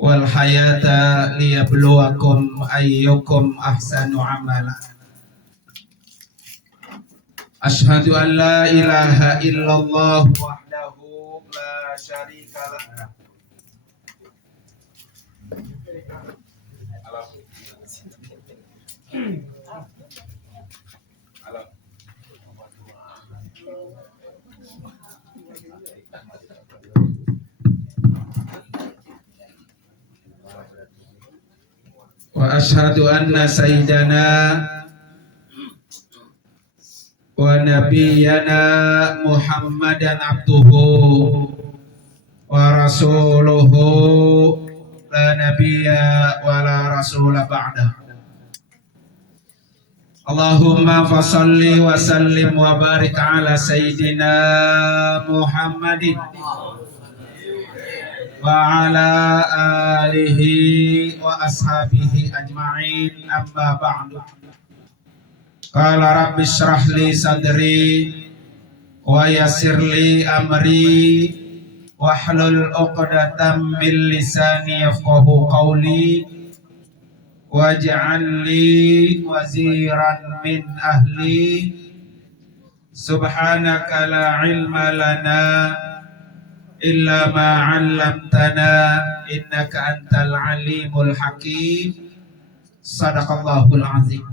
wal hayata liyabluwakum ayyukum ahsanu amala. Asyhadu an la ilaha illallah wahdahu la syarika lah. Wa asyhadu anna sayyidana wa nabiyyana Muhammadan abduhu wa rasuluhu la nabiyya wa la rasula ba'da. Allahumma fasalli wa sallim wa barik ala sayyidina Muhammadin wa ala alihi wa ashabihi ajma'in, amma ba'du. Qala rabbi shrah li sadri wa yassir li amri wahlul 'uqdatam min lisani yafqahu qawli waj'al li waziran min ahli subhanaka la ilma lana illa ma 'allamtana innaka antal alimul hakim. Sadaqallahul azim.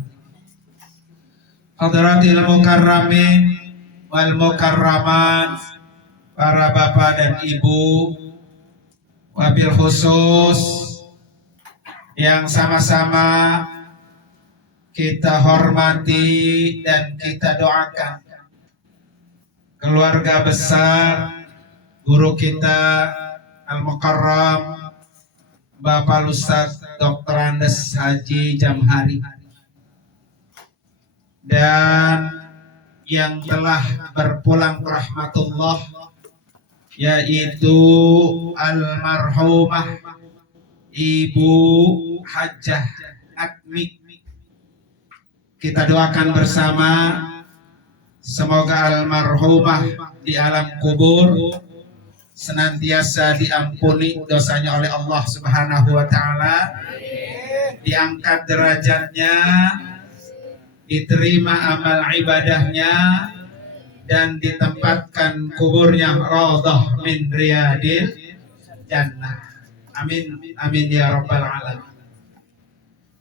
Hadratil mukarramin wal mukarramat, para bapak dan ibu, wabil khusus yang sama-sama kita hormati dan kita doakan keluarga besar guru kita Al-Mukarram Bapak Ustaz Dr. Andes Haji Jamhari, dan yang telah berpulang ke rahmatullah yaitu almarhumah Ibu Hajjah Atmi. Kita doakan bersama semoga almarhumah di alam kubur senantiasa diampuni dosanya oleh Allah Subhanahu wa taala, diangkat derajatnya, diterima amal ibadahnya, dan ditempatkan kuburnya raudhah min riyadil jannah. Amin amin ya rabbal alamin.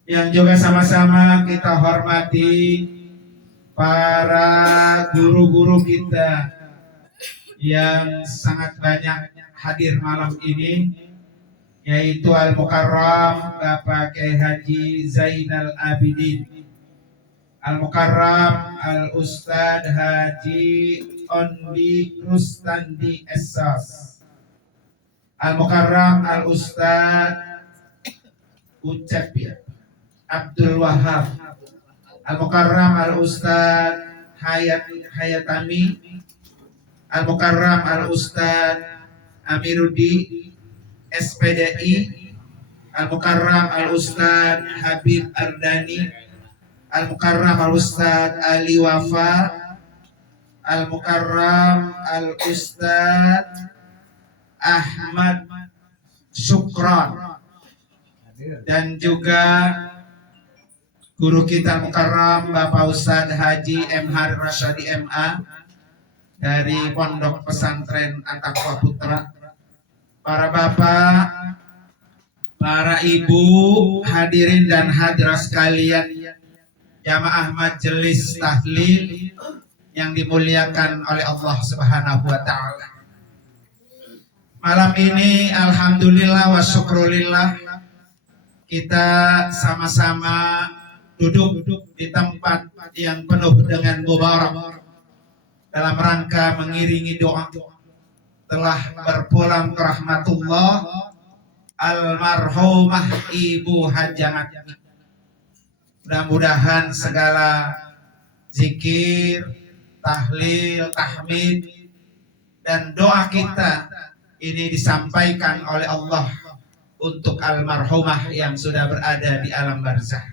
Yang juga sama-sama kita hormati para guru-guru kita yang sangat banyak hadir malam ini, yaitu Al-Mukarram Bapak Kiai Haji Zainal Abidin, Al-Mukarram Al-Ustad Haji Ondi Rustandi Essas, Al-Mukarram Al-Ustad Ucap Abdul Wahab, Al-Mukarram Al-Ustad Hayatami, Al-Mukarram Al-Ustad Amiruddin SPDI, Al-Mukarram Al-Ustad Habib Ardani, Al-Mukarram Al-Ustad Ali Wafa, Al-Mukarram Al-Ustad Ahmad Syukran, dan juga guru kita Al-Mukarram Bapak Ustad Haji M. Hari Rasyadi MA dari Pondok Pesantren At-Taqwa Putra, para bapak, para ibu, hadirin dan hadirat sekalian, jamaah majelis tahlil yang dimuliakan oleh Allah Subhanahu wa taala. Malam ini alhamdulillah wa syukrulillah kita sama-sama duduk di tempat yang penuh dengan mubarak dalam rangka mengiringi doa telah berpulang ke rahmatullah almarhumah Ibu Hajjah Atmi. Mudah-mudahan segala zikir, tahlil, tahmid, dan doa kita ini disampaikan oleh Allah untuk almarhumah yang sudah berada di alam barzah.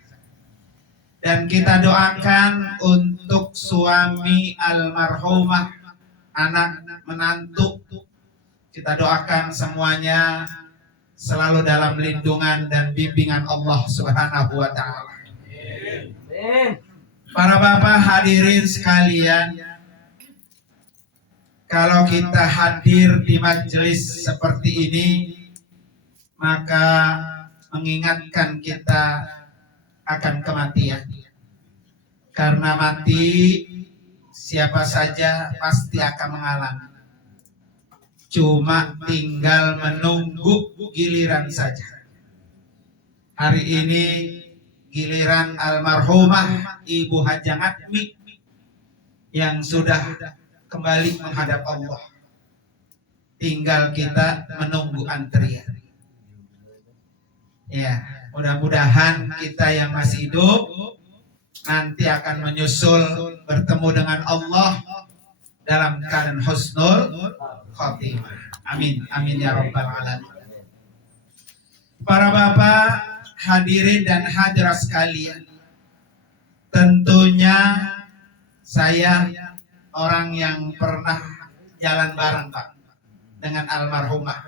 Dan kita doakan untuk suami almarhumah, anak menantu, kita doakan semuanya selalu dalam lindungan dan bimbingan Allah Subhanahu wa taala. Para bapak hadirin sekalian, kalau kita hadir di majelis seperti ini, maka mengingatkan kita akan kematian. Karena mati siapa saja pasti akan mengalami. Cuma tinggal menunggu giliran saja. Hari ini giliran almarhumah Ibu Hajah Atmi yang sudah kembali menghadap Allah. Tinggal kita menunggu antrian. Ya, mudah-mudahan kita yang masih hidup nanti akan menyusul bertemu dengan Allah dalam keadaan husnul khotimah. Amin, amin ya rabbal alamin. Para bapak, hadirin dan hadirat sekalian, tentunya saya orang yang pernah jalan bareng Pak dengan almarhumah.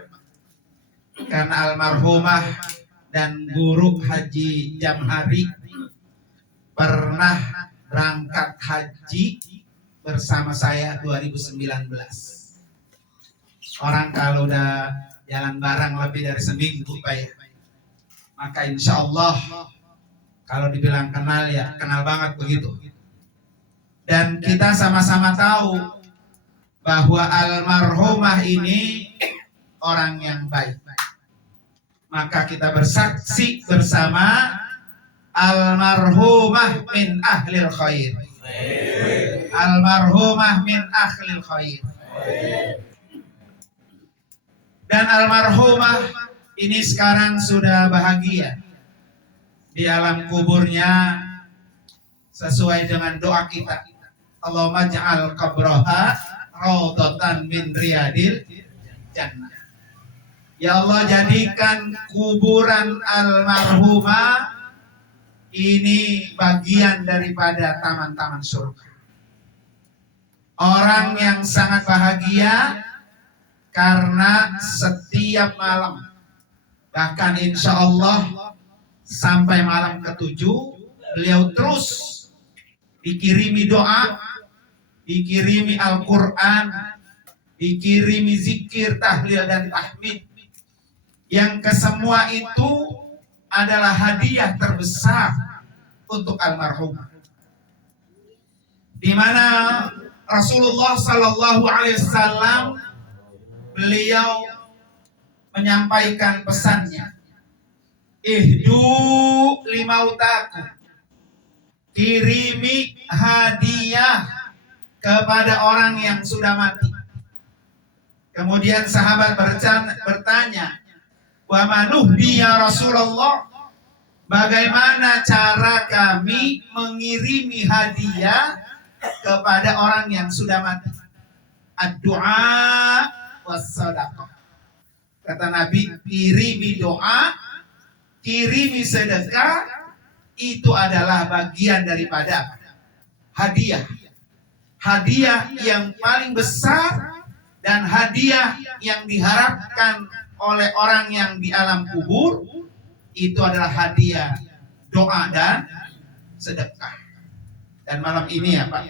Karena almarhumah dan guru Haji Jamhari pernah berangkat haji bersama saya 2019. Orang kalau udah jalan bareng lebih dari seminggu Pak ya, maka insya Allah kalau dibilang kenal ya kenal banget begitu. Dan kita sama-sama tahu bahwa almarhumah ini orang yang baik. Maka kita bersaksi bersama almarhumah min ahlil khair. Almarhumah min ahlil khair. Dan almarhumah ini sekarang sudah bahagia di alam kuburnya sesuai dengan doa kita. Allahumma ja'al qabraha raudhatan min riyadil jannah. Ya Allah, jadikan kuburan almarhumah ini bagian daripada taman-taman surga. Orang yang sangat bahagia karena setiap malam, bahkan insya Allah sampai malam ke-7, beliau terus dikirimi doa, dikirimi Al-Quran, dikirimi zikir, tahlil dan tahmid. Yang kesemua itu adalah hadiah terbesar untuk almarhumah. Di mana Rasulullah Sallallahu Alaihi Wasallam beliau menyampaikan pesannya, ihdu limautaku, kirimi hadiah kepada orang yang sudah mati. Kemudian sahabat bertanya, wa manuhdi ya Rasulullah, bagaimana cara kami mengirimi hadiah kepada orang yang sudah mati? Ad-du'a was-sadaqah. Kata Nabi, kirimi doa, kirimi sedekah, itu adalah bagian daripada hadiah. Hadiah yang paling besar dan hadiah yang diharapkan oleh orang yang di alam kubur itu adalah hadiah doa dan sedekah. Dan malam ini ya Pak,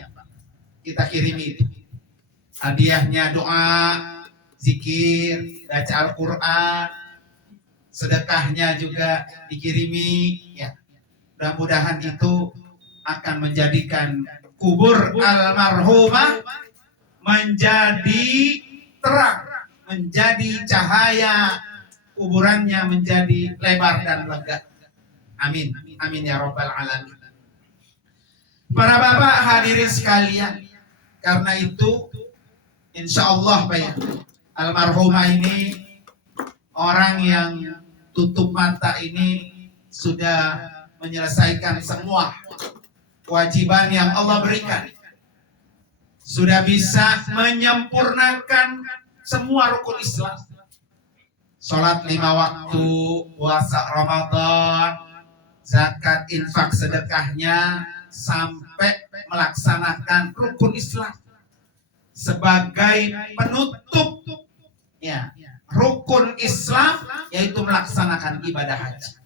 kita kirimi itu. Hadiahnya doa, zikir, baca Al-Quran, sedekahnya juga dikirimi ya. Mudah-mudahan itu akan menjadikan kubur almarhumah menjadi terang, menjadi cahaya, kuburannya menjadi lebar dan lega. Amin, amin ya rabbal alamin. Para bapak hadirin sekalian, karena itu insya Allah Pak ya, almarhumah ini orang yang tutup mata ini sudah menyelesaikan semua kewajiban yang Allah berikan. Sudah bisa menyempurnakan semua rukun Islam. Sholat 5 waktu, puasa Ramadan, zakat, infak, sedekahnya, sampai melaksanakan rukun Islam sebagai penutup ya rukun Islam, yaitu melaksanakan ibadah haji.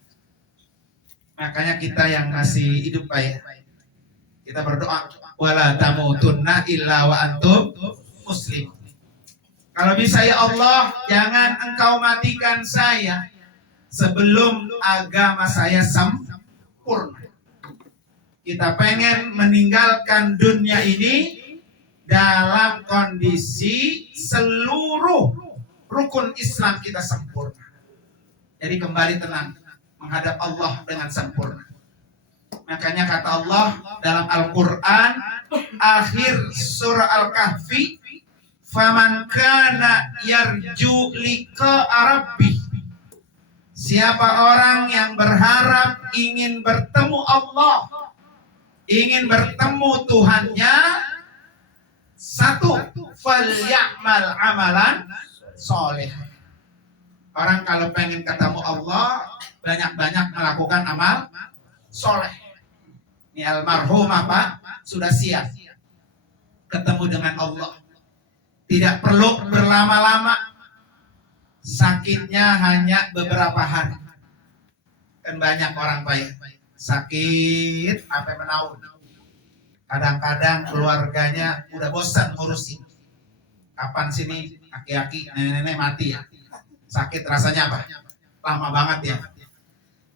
Makanya kita yang masih hidup Pak ya, kita berdoa, wala tamutunna illa wa antum muslim. Kalau bisa ya Allah, jangan engkau matikan saya sebelum agama saya sempurna. Kita pengen meninggalkan dunia ini dalam kondisi seluruh rukun Islam kita sempurna. Jadi kembali tenang menghadap Allah dengan sempurna. Makanya kata Allah dalam Al-Quran akhir surah Al-Kahfi, faman kana yarju liqa rabbih, siapa orang yang berharap ingin bertemu Allah, ingin bertemu Tuhannya, satu, falyamal amalan soleh. Orang kalau pengen ketemu Allah, banyak-banyak melakukan amal soleh. Ini almarhum apa? Sudah siap ketemu dengan Allah. Tidak perlu berlama-lama. Sakitnya hanya beberapa hari. Kan banyak orang Pak sakit sampai menahun. Kadang-kadang keluarganya udah bosan ngurusin. Kapan sini aki-aki nenek-nenek mati ya? Sakit rasanya apa? Lama banget ya.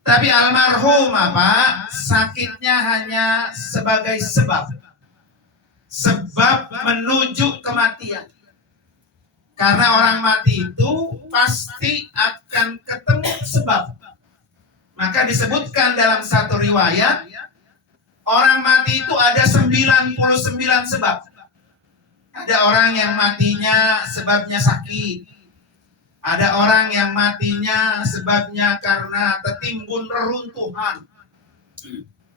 Tapi almarhum apa? Sakitnya hanya sebagai sebab menuju kematian. Karena orang mati itu pasti akan ketemu sebab. Maka disebutkan dalam satu riwayat, orang mati itu ada 99 sebab. Ada orang yang matinya sebabnya sakit. Ada orang yang matinya sebabnya karena tertimbun reruntuhan.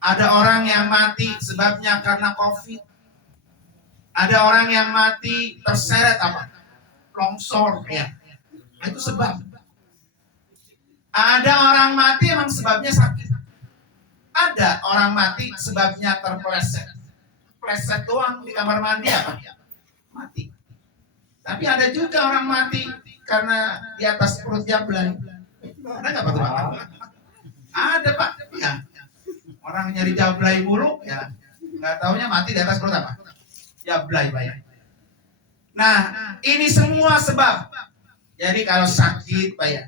Ada orang yang mati sebabnya karena COVID. Ada orang yang mati terseret apa? Longsor ya. Itu sebab. Ada orang mati emang sebabnya sakit. Ada orang mati sebabnya terpeleset. Pleset doang di kamar mandi apa? Mati. Tapi ada juga orang mati karena di atas perut jablay. Ada nggak Pak? Ada Pak. Ya. Orang nyari jablay mulu ya. Nggak taunya mati di atas perut apa? Jablay Pak ya. Nah, ini semua sebab. Jadi kalau sakit Pak ya,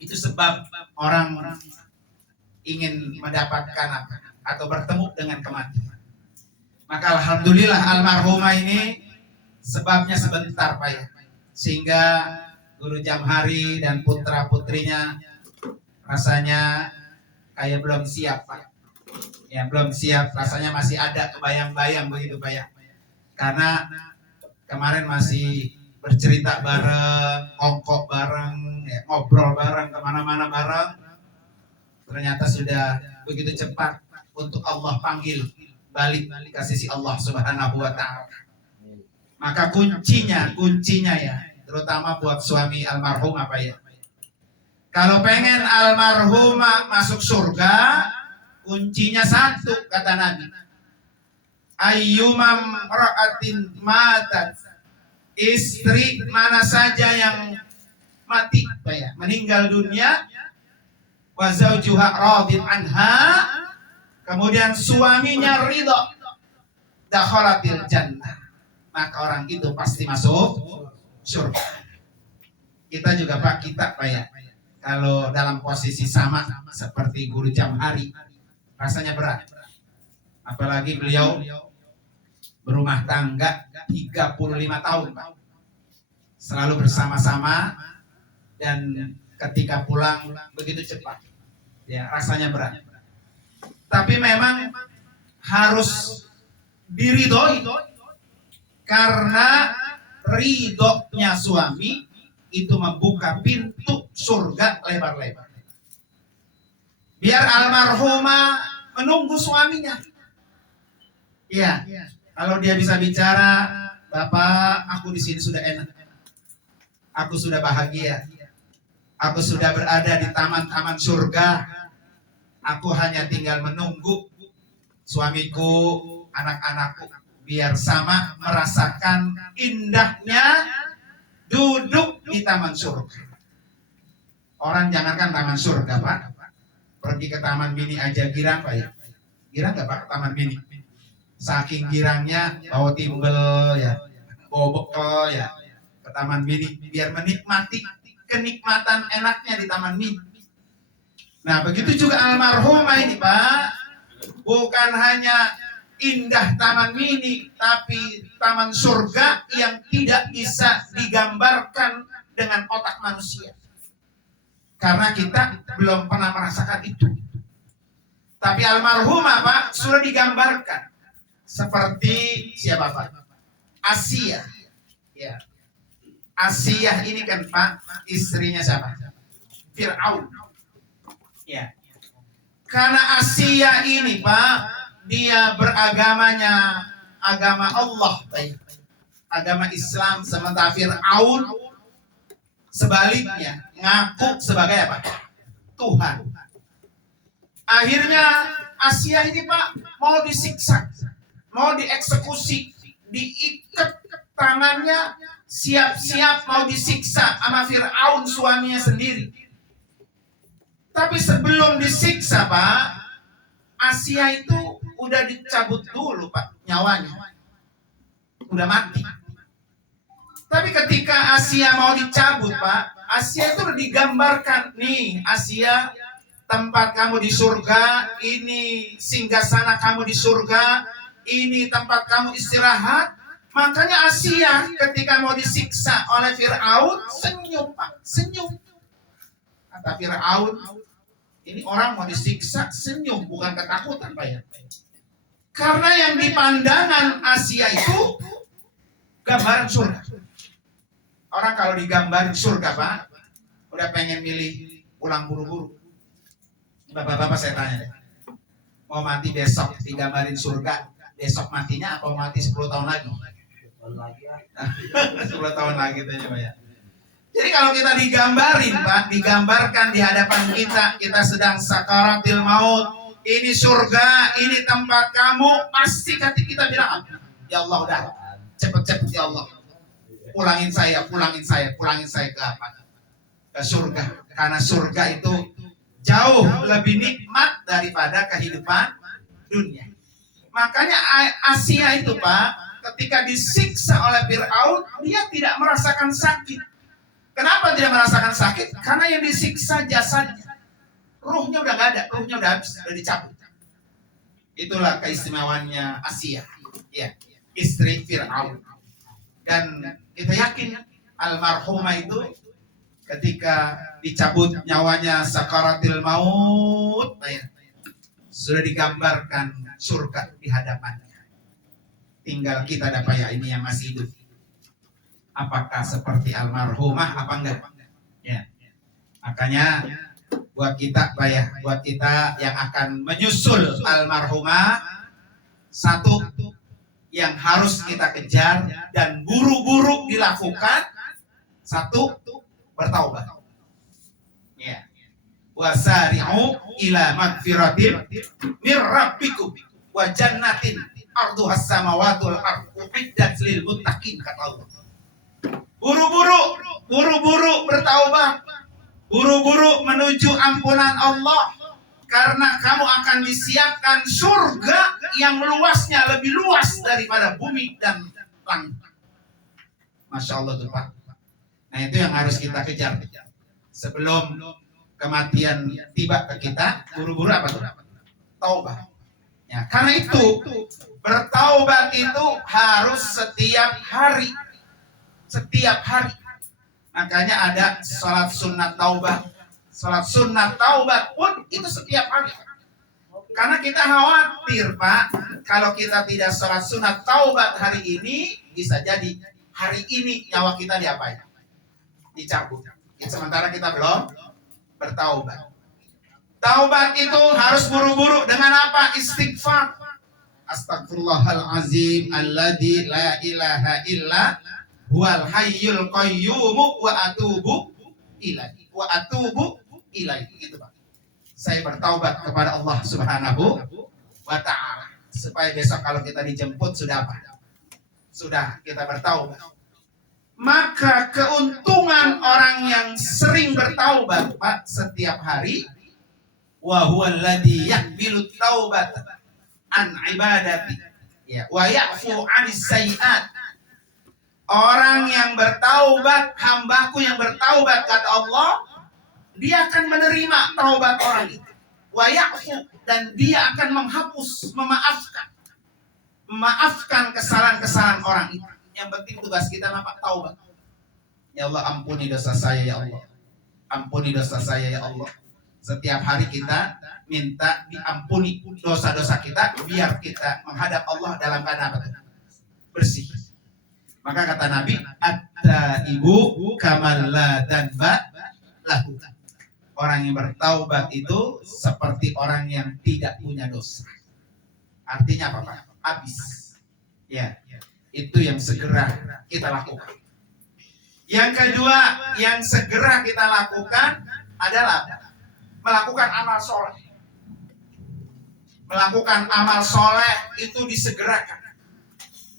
itu sebab orang ingin mendapatkan apa? Atau bertemu dengan kematian. Maka alhamdulillah almarhumah ini sebabnya sebentar Pak ya. Sehingga Guru Jamhari dan putra-putrinya rasanya kayak belum siap Pak. Ya belum siap, rasanya masih ada kebayang-bayang begitu Pak ya. Karena kemarin masih bercerita bareng, kongkok bareng, ya, ngobrol bareng, kemana-mana bareng. Ternyata sudah begitu cepat untuk Allah panggil balik ke sisi Allah Subhanahu wa Ta'ala. Maka kuncinya ya, terutama buat suami almarhum apa ya. Kalau pengen almarhumah masuk surga, kuncinya satu kata Nabi. Ayyumam ra'atin matat, istri mana saja yang mati ya, meninggal dunia, wa zaujuha radin anha, kemudian suaminya ridho, dakhalatil jannah, maka orang itu pasti masuk surga. Kita juga Pak, ya, kalau dalam posisi sama seperti Guru Jamhari, rasanya berat. Apalagi beliau berumah tangga 35 tahun Pak. Selalu bersama-sama dan ketika pulang begitu cepat. Ya, rasanya berat. Tapi memang harus diridhoi karena ridhonya suami itu membuka pintu surga lebar-lebar. Biar almarhumah menunggu suaminya. Iya. Kalau dia bisa bicara, Bapak, aku di sini sudah enak. Aku sudah bahagia. Aku sudah berada di taman-taman surga. Aku hanya tinggal menunggu suamiku, anak-anakku biar sama merasakan indahnya duduk di taman surga. Orang jangankan taman surga, Pak, pergi ke taman mini aja girang, Pak ya. Girang nggak Pak taman mini? Saking girangnya bawa timbel ya, bawa bekal ya ke taman mini biar menikmati kenikmatan enaknya di taman mini. Nah begitu juga almarhumah ini Pak, bukan hanya indah taman mini, tapi taman surga yang tidak bisa digambarkan dengan otak manusia. Karena kita belum pernah merasakan itu. Tapi almarhumah Pak sudah digambarkan. Seperti siapa Pak? Asia. Ya. Asia ini kan Pak, istrinya siapa? Fir'aun. Ya. Karena Asia ini Pak, dia beragamanya agama Allah, Pak. Agama Islam, sementara Fir'aun sebaliknya ngaku sebagai apa? Tuhan. Akhirnya Asia ini Pak mau disiksa, mau dieksekusi, diikat tangannya, siap-siap mau disiksa sama Fir'aun suaminya sendiri. Tapi sebelum disiksa Pak, Asia itu udah dicabut dulu Pak nyawanya, udah mati. Tapi ketika Asia mau dicabut Pak, Asia itu udah digambarkan, nih Asia, tempat kamu di surga, ini singgasana kamu di surga, ini tempat kamu istirahat. Makanya Asia ketika mau disiksa oleh Fir'aun senyum Pak, senyum. Kata Fir'aun, ini orang mau disiksa senyum, bukan ketakutan Pak ya. Karena yang di pandangan Asia itu gambaran surga. Orang kalau digambarin surga Pak, udah pengen milih pulang buru-buru. Bapak-bapak saya tanya deh, mau mati besok digambarin surga, besok matinya atau mati 10 tahun lagi? 10 tahun lagi tanya Pak ya. Jadi kalau kita digambarin Pak, digambarkan di hadapan kita, kita sedang sakaratil maut, ini surga, ini tempat kamu, pasti kita bilang, ya Allah udah, cepet-cepet ya Allah, pulangin saya ke apa? Ke surga. Karena surga itu jauh lebih nikmat daripada kehidupan dunia. Makanya Asia itu Pak, ketika disiksa oleh Fir'aun, dia tidak merasakan sakit. Kenapa tidak merasakan sakit? Karena yang disiksa jasadnya. Ruhnya udah gak ada, ruhnya udah habis, udah dicabut. Itulah keistimewaannya Asia, ya, istri Fir'aun. Dan kita yakin almarhumah itu ketika dicabut nyawanya sakaratil maut, sudah digambarkan surga di hadapannya. Tinggal kita dapat ya ini yang masih hidup. Apakah seperti almarhumah apa enggak? Ya. Makanya buat kita Pak ya, buat kita yang akan menyusul almarhumah, satu yang harus kita kejar dan buru-buru dilakukan, satu bertaubat. Ya. Wasari'u ila magfiratin mir rabbikum wa jannatin arduhas samawati wal ardu uiddat lil muttaqin, kata Allah. Buru-buru bertaubat, buru-buru menuju ampunan Allah, karena kamu akan disiapkan surga yang luasnya lebih luas daripada bumi dan langit. Masya Allah tuh Pak. Nah itu yang harus kita kejar sebelum kematian tiba ke kita. Buru-buru apa tuh? Taubat. Ya, karena itu bertaubat itu harus setiap hari. Setiap hari. Makanya ada sholat sunat taubat. Sholat sunat taubat pun itu setiap hari. Karena kita khawatir Pak, kalau kita tidak sholat sunat taubat hari ini, bisa jadi hari ini nyawa kita diapain? Dicabut. Sementara kita belum bertaubat. Taubat itu harus buru-buru dengan apa? Istighfar. Astagfirullahalazim alladzi la ilaha illa huwal hayyul qayyum wa atubu ilaihi gitu Pak. Saya bertaubat kepada Allah Subhanahu wa taala supaya besok kalau kita dijemput sudah apa? Sudah kita bertaubat. Maka keuntungan orang yang sering bertaubat, Pak, setiap hari, wa huwa alladhi yaqbilu taubat an ibadati, ya, wa ya'fu 'anis sayyi'at. Orang yang bertaubat, hambaku yang bertaubat, kata Allah, dia akan menerima taubat orang itu. Wa ya'fu, dan dia akan menghapus, memaafkan kesalahan-kesalahan orang itu. Yang penting tugas kita apa? Taubat. Ya Allah, ampuni dosa saya ya Allah. Ampuni dosa saya ya Allah. Setiap hari kita minta diampuni dosa-dosa kita biar kita menghadap Allah dalam keadaan apa? Bersih. Maka kata Nabi, at-taibu kamal la danba lahu. Orang yang bertaubat itu seperti orang yang tidak punya dosa. Artinya apa, Pak? Habis. Ya, itu yang segera kita lakukan. Yang kedua yang segera kita lakukan adalah melakukan amal soleh. Melakukan amal soleh itu disegerakan.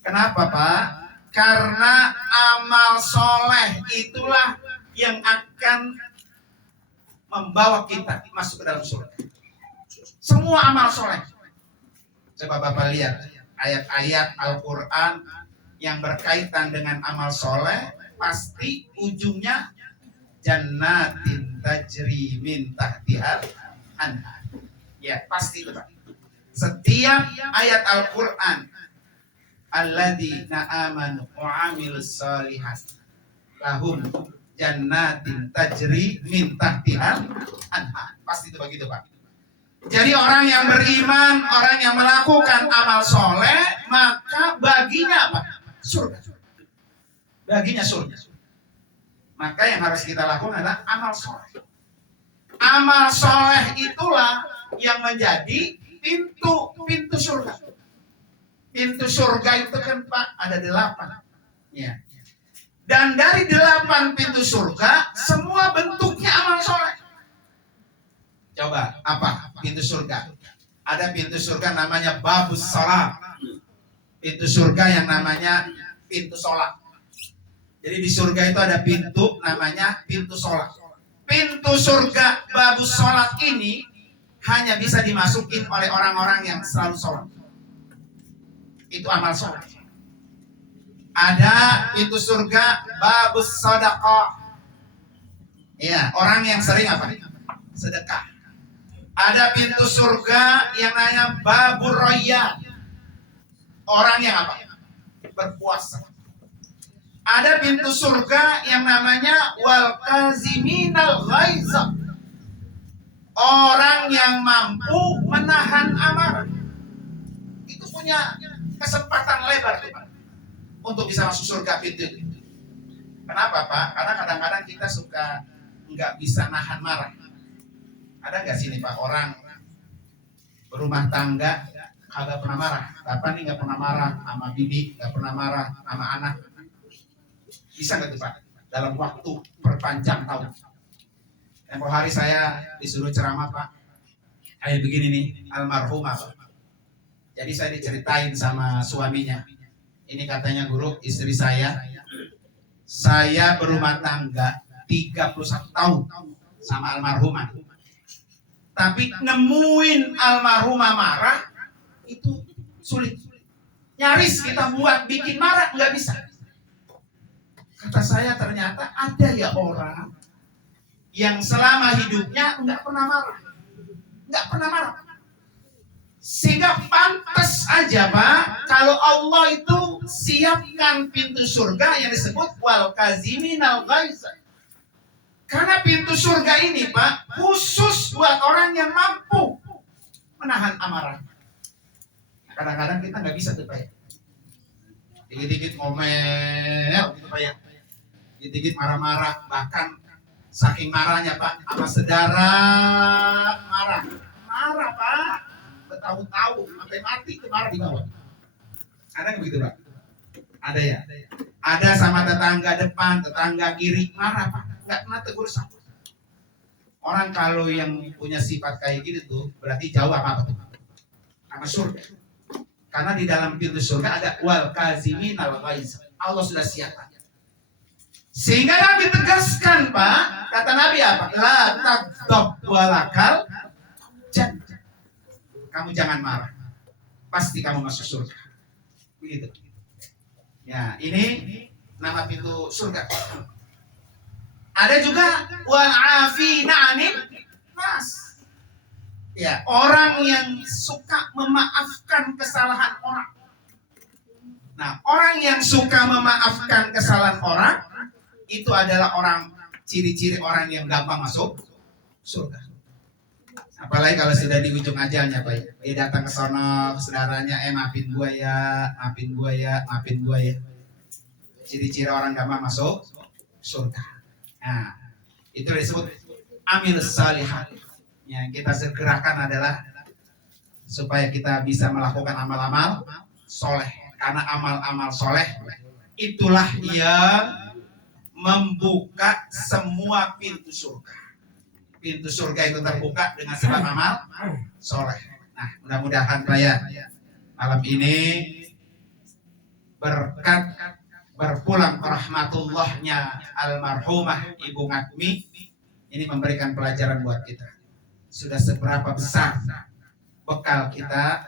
Kenapa, Pak? Karena amal soleh itulah yang akan membawa kita masuk ke dalam surga. Semua amal soleh. Coba Bapak lihat ayat-ayat Al-Quran yang berkaitan dengan amal soleh, pasti ujungnya jannatin tajri min tahtihal anhar. Ya, pasti itu, Pak. Setiap ayat Al-Quran, alladzina amanu wa amilus shalihat lahum jannatin tajri min tahtihal anhar. Pasti itu begitu, Pak. Jadi orang yang beriman, orang yang melakukan amal soleh, maka baginya apa? Surga. Baginya surga. Maka yang harus kita lakukan adalah amal soleh. Amal soleh itulah yang menjadi pintu surga. Pintu surga itu kan, Pak, ada 8. Ya. Dan dari 8 pintu surga, semua bentuknya amal soleh. Coba, apa pintu surga? Ada pintu surga namanya babus sholat. Pintu surga yang namanya pintu sholat. Jadi di surga itu ada pintu namanya pintu sholat. Pintu surga babus sholat ini hanya bisa dimasukin oleh orang-orang yang selalu sholat. Itu amal sholat. Ada pintu surga babus sedekah. Ya, orang yang sering apa? Sedekah. Ada pintu surga yang namanya babur rayyan. Orang yang apa? Berpuasa. Ada pintu surga yang namanya wal kaziminal ghaiz. Orang yang mampu menahan amarah. Itu punya kesempatan lebar tuh, Pak, untuk bisa masuk surga pintu itu. Kenapa, Pak? Karena kadang-kadang kita suka nggak bisa nahan marah. Ada nggak sini, Pak, orang berumah tangga kagak pernah marah? Bapak nih nggak pernah marah sama bibi, nggak pernah marah sama anak. Bisa nggak tuh, Pak? Dalam waktu berpanjang tahun. Tempoh hari saya disuruh ceramah, Pak. Kayak begini nih, almarhumah, Pak. Jadi saya diceritain sama suaminya. Ini katanya, guru, istri saya berumah tangga 31 tahun sama almarhumah. Tapi nemuin almarhumah marah itu sulit. Nyaris kita buat bikin marah nggak bisa. Kata saya, ternyata ada ya orang yang selama hidupnya nggak pernah marah. Nggak pernah marah. Sehingga pantas aja, Pak, kalau Allah itu siapkan pintu surga yang disebut wal kaziminal ghaiz. Karena pintu surga ini, Pak, khusus buat orang yang mampu menahan amarah. Kadang-kadang kita nggak bisa tuh, Pak. Dikit-dikit ngomel gitu, Pak, ya. Dikit-dikit marah-marah, bahkan saking marahnya, Pak, sama saudara marah, Pak, bertahu-tahu sampai mati itu marah di bawah. Ada nggak begitu, Pak? Ada ya. Ada sama tetangga depan, tetangga kiri marah, Pak, nggak pernah tegur sapa. Orang kalau yang punya sifat kayak gitu tuh berarti jauh apa tuh? Sama surga. Karena di dalam pintu surga ada wal kaziminal ghaiz. Allah sudah siapkan. Sehingga Nabi tegaskan, Pak, kata Nabi apa? La taghdab walakal jannah. Kamu jangan marah, pasti kamu masuk surga. Begitu. Ya, ini nama pintu surga. Ada juga wal afina 'anil nas. Ya, orang yang suka memaafkan kesalahan orang. Nah, orang yang suka memaafkan kesalahan orang itu adalah orang, ciri-ciri orang yang gampang masuk surga. Apalagi kalau sudah di ujung ajalnya, Pak. Dia datang ke sono, saudaranya, maafin gua ya, maafin gua ya, maafin gua ya. Ciri-ciri orang gampang masuk surga. Nah, itu disebut amil salihah. Yang kita segerakan adalah supaya kita bisa melakukan amal-amal soleh. Karena amal-amal soleh itulah yang membuka semua pintu surga. Pintu surga itu terbuka dengan sebab amal soleh. Nah, mudah-mudahan saya malam ini berkat berpulang rahmatullahnya almarhumah Ibu Ngatmi ini memberikan pelajaran buat kita. Sudah seberapa besar bekal kita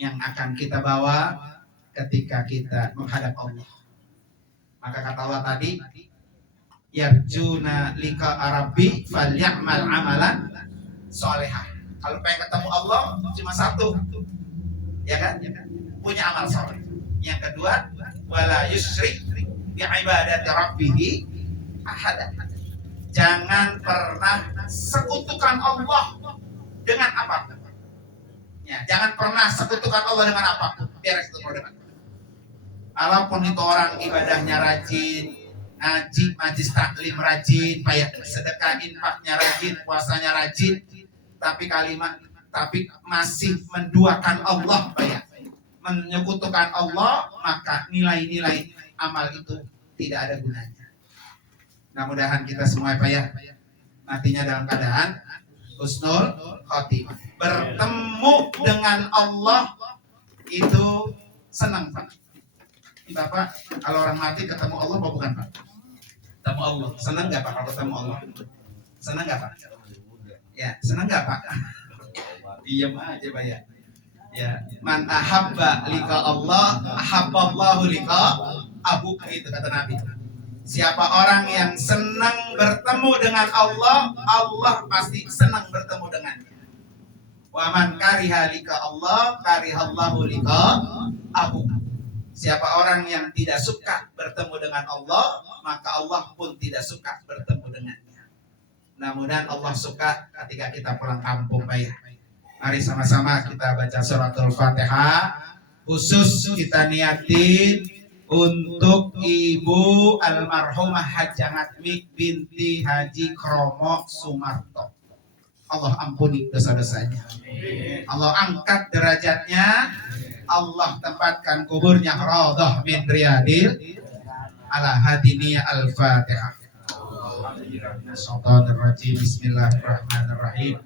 yang akan kita bawa ketika kita menghadap Allah. Maka kata Allah tadi, yarjuna lika arabi falyamal amalan solehah. Kalau pengen ketemu Allah cuma satu, ya kan? Punya amal soleh. Yang kedua, wala yusrik bi ibadati rabbih ahada. Jangan pernah sekutukan Allah dengan apapun. Ya, jangan pernah sekutukan Allah dengan apapun. Beres itu dengan. Walaupun itu orang ibadahnya rajin, ngaji, majlis taklim rajin, payah sedekah infaknya rajin, puasanya rajin, tapi masih menduakan Allah, payah menyekutukan Allah, maka nilai-nilai amal itu tidak ada gunanya. Mudah-mudahan kita semua payah nantinya dalam keadaan husnul khotimah. Bertemu dengan Allah itu senang, Pak. Bapak, kalau orang mati ketemu Allah apa bukan, Pak? Ketemu Allah. Senang nggak, Pak, kalau ketemu Allah? Senang nggak, Pak? Ya, senang nggak, Pak? Diam aja, Pak, ya. Ya, man ahabba lika Allah, ahabballahu lika abu, itu kata Nabi. Siapa orang yang senang bertemu dengan Allah, Allah pasti senang bertemu dengannya. Wa man kariha lika Allah, karihallahu lika abu. Siapa orang yang tidak suka bertemu dengan Allah, maka Allah pun tidak suka bertemu dengannya. Mudah-mudahan Allah suka ketika kita pulang kampung, Pak. Mari sama-sama kita baca suratul Fatihah. Khusus kita niatin untuk Ibu almarhumah Hajjah Ngatmi binti Haji Kromo Sumarto. Allah ampuni dosa-dosanya. Allah angkat derajatnya. Allah tempatkan kuburnya raudhah min riyadil ala hadiniya al-Fatihah. Bismillahirrahmanirrahim.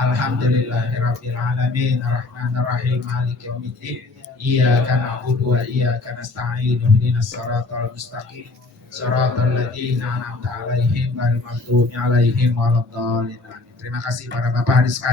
Alhamdulillahirabbil alamin arrahmanir rahim maliki yaumiddin. Iyyaka na'budu wa iyyaka nasta'in ihdinas siratal mustaqim siratal ladzina an'amta 'alaihim ghairil maghdubi 'alaihim waladdallin. Terima kasih para Bapak sekalian.